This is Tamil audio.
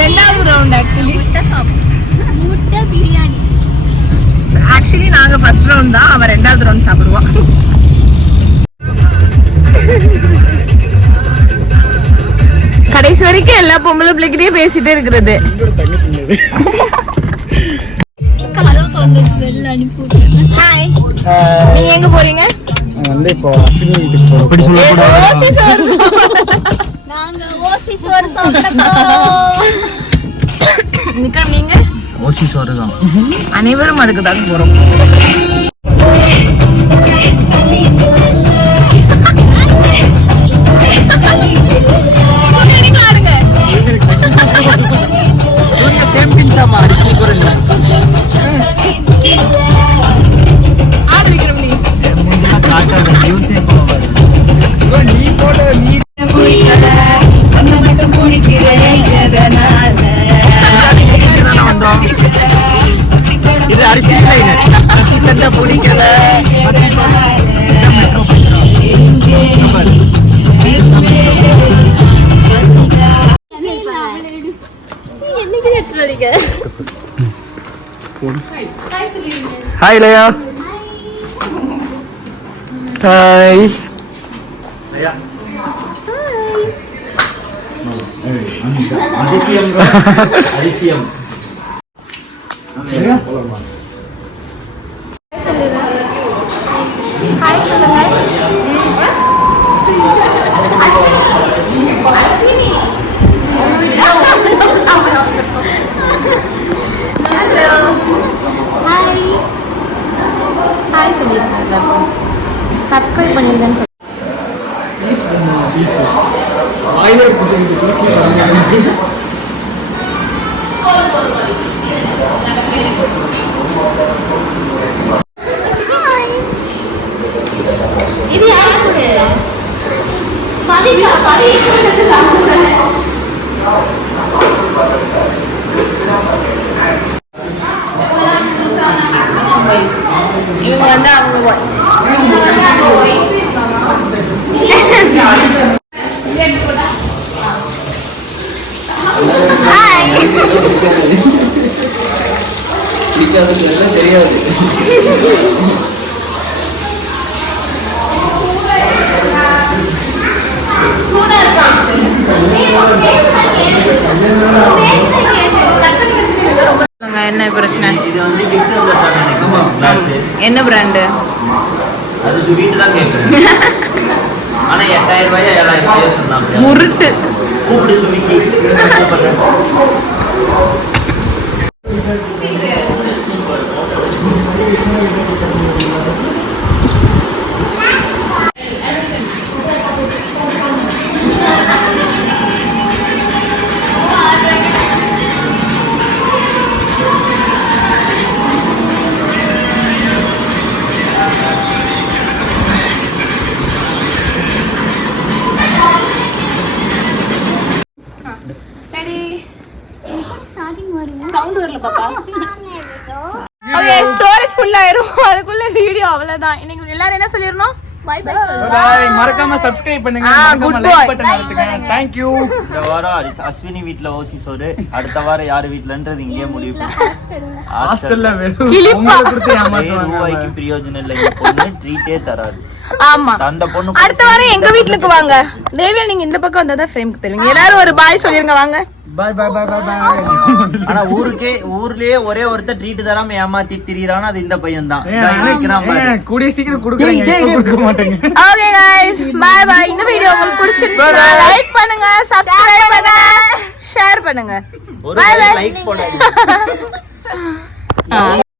ரெண்டாவது ரவுண்ட் ஆக்சுவலி முட்டை பிரியாணி. ஆக்சுவலி நாங்க ஃபர்ஸ்ட் ரவுண்ட் தான், அவன் ரெண்டாவது ரவுண்ட் சாப்பிடுவான். கடைசி வரைக்கும் எல்லா பொம்பளை பிள்ளைகிட்டயே பேசிட்டே இருக்கிறது. ஹாய், நீங்க எங்க போறீங்க? வந்து இப்போ அஸ்வினி வீட்டுக்கு போறோம். அப்படி சொல்லக்கூடாது. நாங்க ஓசி சோறு சாப்பிட போறோம். விக்ரம், நீங்க? ஓசி சோறு தான். அனைவரும் அதுக்கு தான் போறோம். இது அரிசி பிடிக்கல. ஹாய் லயா. ஹாய். அதிசயம். சப்ஸ்கிரைப் பண்ணிருங்கன்னு இவங்க வந்து அவங்க தெரியாது. என்ன பிரச்சனை? இது வந்து gift என்ன பிராண்டு? அது ஸ்வீட் தான் கேக்குறேன். ஆனா 8000 ரூபாய் 7000 ரூபாய் சொன்னாங்க. முருட்டு கூப்பிடு சுவிக்கி. ஸ்டோரேஜ் ஃபுல் ஆயிரும். அதுக்குள்ள வீடியோ அவ்வளவுதான். இன்னைக்கு எல்லாரும் என்ன சொல்லிரணும்? Bye bye. பை. மறக்காம சப்ஸ்கிரைப் பண்ணுங்க. மறக்காம லைக் பட்டன் அழுத்துங்க. Thank you. இந்த வாரம் அஸ்வினி வீட்ல ஓசி சோறு, அடுத்த வாரம் யார் வீட்லன்றது இங்கே முடிவு பண்ணுங்க. ஹாஸ்டல்ல வெறும் உங்களுக்கு கொடுத்து ஏமாத்துவாங்க. ரூபாய்க்கு பிரயோஜனம் இல்ல. இந்த பொண்ணு ட்ரீட்டே தராது. ஆமா, அந்த பொண்ணு அடுத்த வாரம் எங்க வீட்டுக்கு வாங்க. தேவியா, நீங்க இந்த பக்கம் வந்தா தான் ஃப்ரேம்க்கு தருவீங்க. எல்லாரும் ஒரு பாய் சொல்லிருங்க. வாங்க. Bye bye bye bye bye. ஆனா ஊர்லயே ஒரே ஒருத்தர் ட்ரீட் தராம ஏமாத்தி திரியறானா அது இந்த பையன் தான். நினைக்கிறான் பாரு. கூடிய சீக்கிரம் கொடுக்குறீங்க. கொடுக்க மாட்டேங்க. Okay guys, bye bye. இந்த வீடியோ உங்களுக்கு பிடிச்சிருந்தா லைக் பண்ணுங்க, சப்ஸ்கிரைப் பண்ணுங்க, ஷேர் பண்ணுங்க. By by. லைக் போடுங்க.